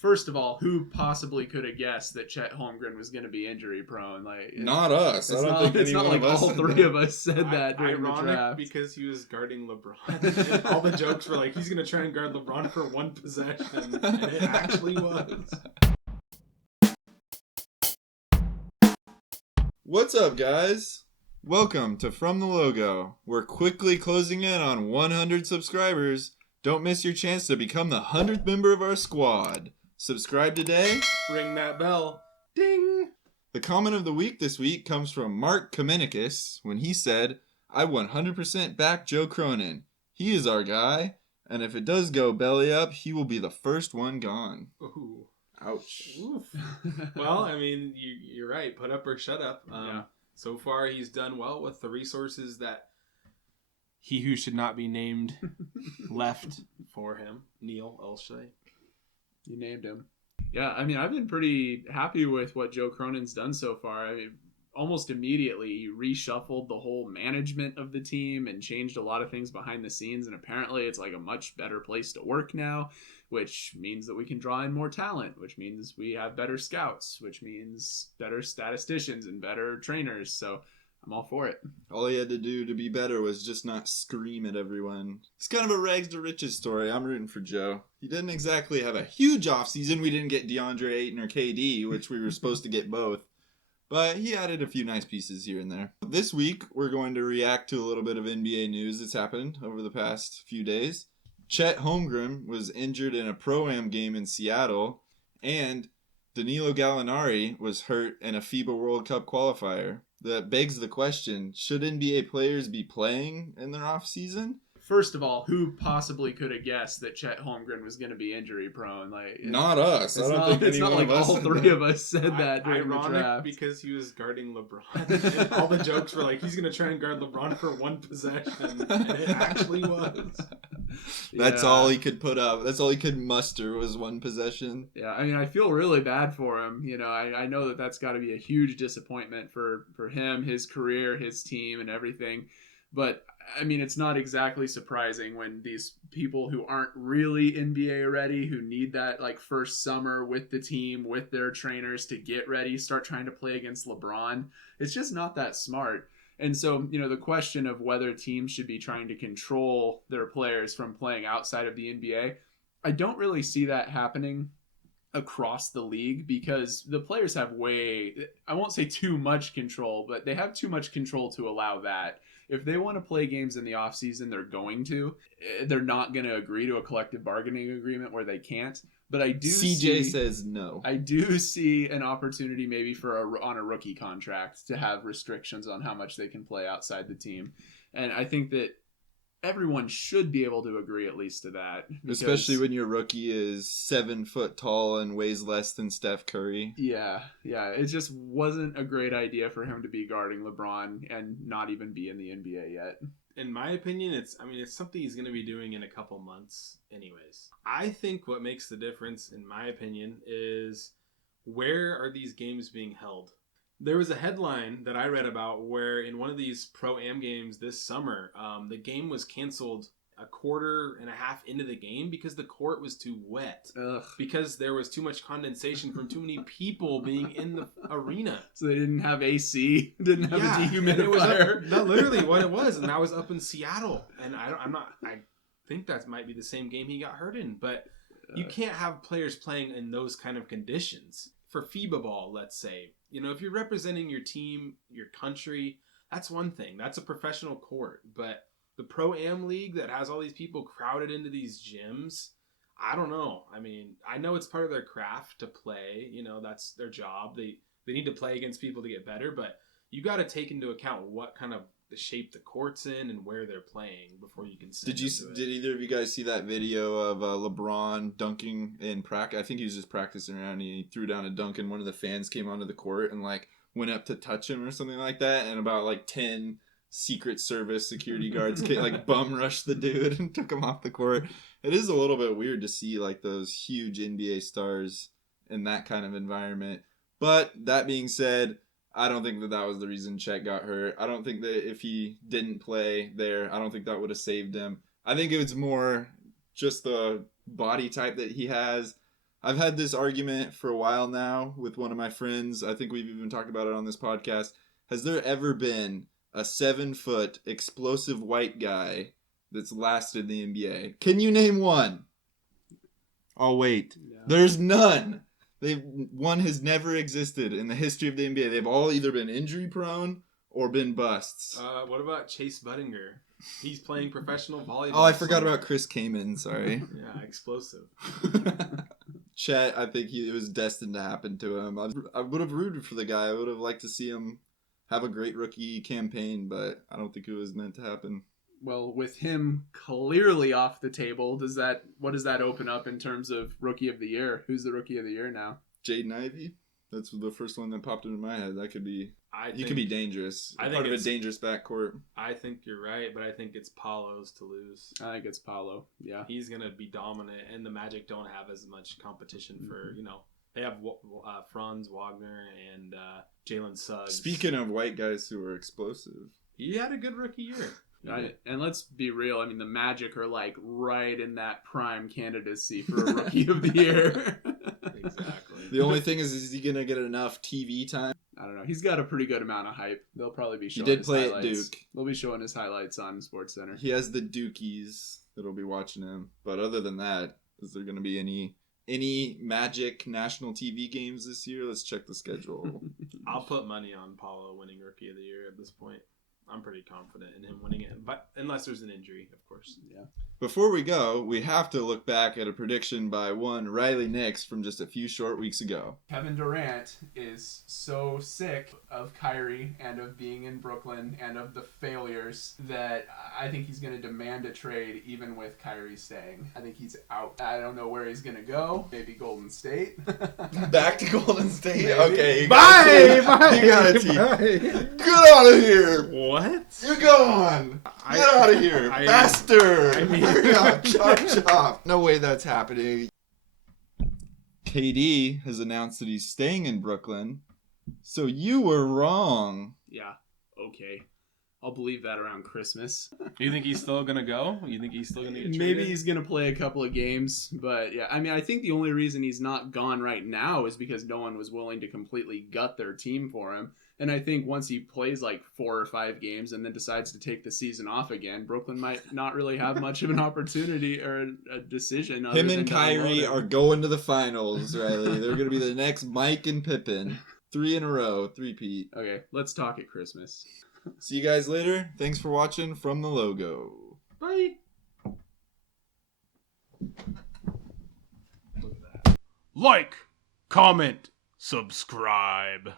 First of all, who possibly could have guessed that Chet Holmgren was going to be injury prone? Not us. I don't think it's not like all three of us said that during the draft. Because he was guarding LeBron. And all the jokes were like, he's going to try and guard LeBron for one possession. And it actually was. What's up, guys? Welcome to From the Logo. We're quickly closing in on 100 subscribers. Don't miss your chance to become the 100th member of our squad. Subscribe today. Ring that bell. Ding! The comment of the week this week comes from Mark Meniscus when he said, I 100% back Joe Cronin. He is our guy, and if it does go belly up, he will be the first one gone. Ooh. Ouch. Oof. Well, I mean, you're right. Put up or shut up. Yeah. So far, he's done well with the resources that he who should not be named left for him. Neil Elshay. You named him. Yeah, I mean, I've been pretty happy with what Joe Cronin's done so far. I mean, almost immediately, he reshuffled the whole management of the team and changed a lot of things behind the scenes. And apparently, it's like a much better place to work now, which means that we can draw in more talent, which means we have better scouts, which means better statisticians and better trainers. So I'm all for it. All he had to do to be better was just not scream at everyone. It's kind of a rags to riches story. I'm rooting for Joe. He didn't exactly have a huge offseason. We didn't get DeAndre Ayton or KD, which we were supposed to get both. But he added a few nice pieces here and there. This week, we're going to react to a little bit of NBA news that's happened over the past few days. Chet Holmgren was injured in a ProAm game in Seattle, and Danilo Gallinari was hurt in a FIBA World Cup qualifier. That begs the question, should NBA players be playing in their offseason? First of all, who possibly could have guessed that Chet Holmgren was going to be injury prone? Not us. It's not like all three of us said that during the draft. Because he was guarding LeBron. And all the jokes were like, he's going to try and guard LeBron for one possession. And it actually was. That's all he could put up. That's all he could muster was one possession. Yeah, I mean, I feel really bad for him. You know, I know that that's got to be a huge disappointment for him, his career, his team, and everything. But, I mean, it's not exactly surprising when these people who aren't really NBA ready, who need that, like, first summer with the team, with their trainers to get ready, start trying to play against LeBron. It's just not that smart. And so, you know, the question of whether teams should be trying to control their players from playing outside of the NBA, I don't really see that happening across the league because the players have I won't say too much control, but they have too much control to allow that. If they want to play games in the offseason, they're going to. They're not going to agree to a collective bargaining agreement where they can't. But I do CJ says no. I do see an opportunity maybe on a rookie contract to have restrictions on how much they can play outside the team. And I think that everyone should be able to agree at least to that. Especially when your rookie is 7 foot tall and weighs less than Steph Curry. Yeah. It just wasn't a great idea for him to be guarding LeBron and not even be in the NBA yet. In my opinion, it's something he's going to be doing in a couple months anyways. I think what makes the difference, in my opinion, is where are these games being held? There was a headline that I read about where in one of these ProAm games this summer, the game was canceled a quarter and a half into the game because the court was too wet. Ugh. Because there was too much condensation from too many people being in the arena. So they didn't have AC, didn't have a dehumidifier. That's literally what it was, and that was up in Seattle. And I think that might be the same game he got hurt in, but you can't have players playing in those kind of conditions. For FIBA ball, let's say, you know, if you're representing your team, your country, that's one thing. That's a professional court. But the Pro-Am League that has all these people crowded into these gyms, I don't know. I mean, I know it's part of their craft to play. You know, that's their job. They need to play against people to get better. But you got to take into account what kind of the shape the court's in and where they're playing before you can send Did either of you guys see that video of LeBron dunking in practice? I think he was just practicing around and he threw down a dunk and one of the fans came onto the court and like went up to touch him or something like that, and about like 10 Secret Service security guards like bum rushed the dude and took him off the court. It is a little bit weird to see like those huge NBA stars in that kind of environment. But that being said, I don't think that was the reason Chet got hurt. I don't think that if he didn't play there, I don't think that would have saved him. I think it was more just the body type that he has. I've had this argument for a while now with one of my friends. I think we've even talked about it on this podcast. Has there ever been a 7-foot explosive white guy that's lasted in the NBA? Can you name one? I'll wait. Yeah. There's none. One has never existed in the history of the NBA. They've all either been injury prone or been busts. What about Chase Budinger? He's playing professional volleyball. Oh, I forgot about Chris Kaman. Sorry. Yeah, explosive. Chet, I think it was destined to happen to him. I would have rooted for the guy. I would have liked to see him have a great rookie campaign, but I don't think it was meant to happen. Well, with him clearly off the table, what does that open up in terms of Rookie of the Year? Who's the Rookie of the Year now? Jaden Ivey? That's the first one that popped into my head. That could be... He could be dangerous. I think part of a dangerous backcourt. I think you're right, but I think it's Paolo's to lose. I think it's Paolo. Yeah. He's going to be dominant, and the Magic don't have as much competition for, they have Franz Wagner and Jalen Suggs. Speaking of white guys who are explosive. He had a good rookie year. And let's be real. I mean, the Magic are like right in that prime candidacy for a Rookie of the Year. Exactly. The only thing is he going to get enough TV time? I don't know. He's got a pretty good amount of hype. They'll probably be showing He did his play highlights. at Duke. They'll be showing his highlights on SportsCenter. He has the Dukies that'll be watching him. But other than that, is there going to be any Magic national TV games this year? Let's check the schedule. I'll put money on Paolo winning Rookie of the Year at this point. I'm pretty confident in him winning it, but unless there's an injury, of course. Yeah. Before we go, we have to look back at a prediction by one Riley Nix from just a few short weeks ago. Kevin Durant is so sick of Kyrie and of being in Brooklyn and of the failures that I think he's going to demand a trade even with Kyrie staying. I think he's out. I don't know where he's going to go. Maybe Golden State. Back to Golden State? Maybe. Okay. Bye! You got it. Get out of here! What? You're gone! Get out of here! Faster! Hurry up! Chop, chop! No way that's happening. KD has announced that he's staying in Brooklyn, so you were wrong. Yeah. Okay. I'll believe that around Christmas. You think he's still going to go? You think he's still going to get traded? Maybe he's going to play a couple of games, but yeah. I mean, I think the only reason he's not gone right now is because no one was willing to completely gut their team for him. And I think once he plays like 4 or 5 games and then decides to take the season off again, Brooklyn might not really have much of an opportunity or a decision. Him and Kyrie are going to the finals, Riley. They're going to be the next Mike and Pippen. 3 in a row, 3-peat. Okay, let's talk at Christmas. See you guys later. Thanks for watching From the Logo. Bye. Look at that. Like, comment, subscribe.